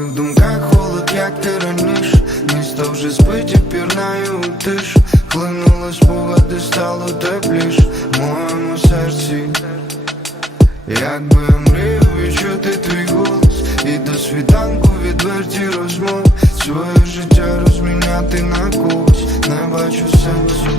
в думках холод, як ти раніш, Місто вже спить і пірнаю у тиш Хлинули спогади, стало тепліш в моєму серці, якби я мріяв відчути твій голос І до світанку відверті розмов Своє життя розміняти на когось. Не бачу сенсу.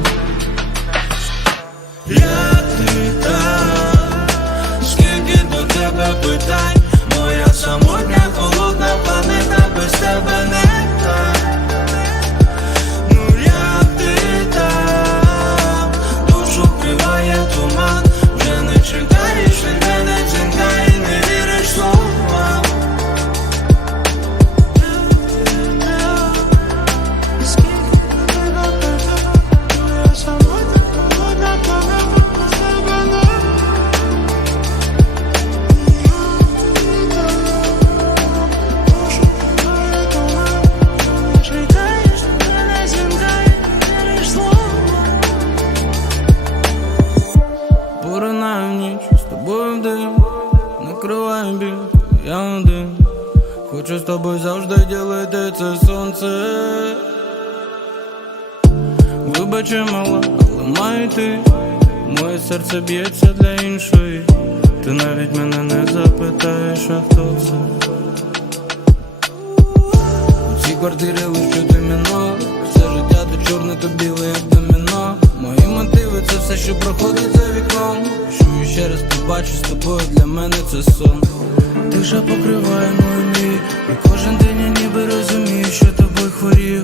Хочу з тобою завжди ділити це сонце. Вибачи, мала, але маю йти. Моє серце б'ється для іншої. Ти навіть мене не запитаєш, а хто це? У цій квартирі лише доміно Все життя то чорне, то біле, як доміно. Мої мотиви це все, що проходить за вікном. Чую ще раз побачу з тобою, для мене це сон Тиша покриває мої мрію І кожен день я ніби розумію, що тобою хворію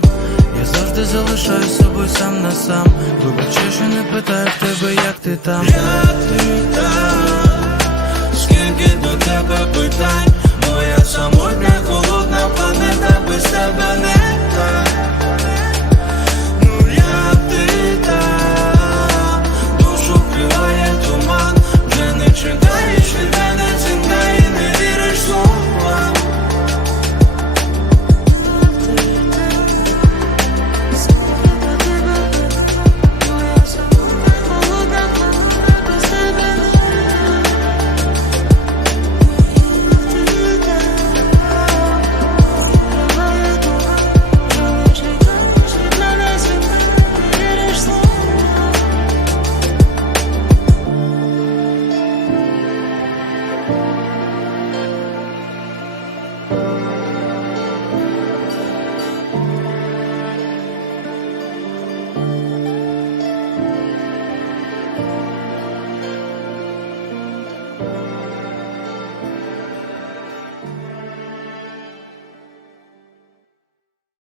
Я завжди залишаю собою сам на сам Вибачи, що не питаю в тебе, як ти там Як ти там? Скільки до тебе питань? Bye.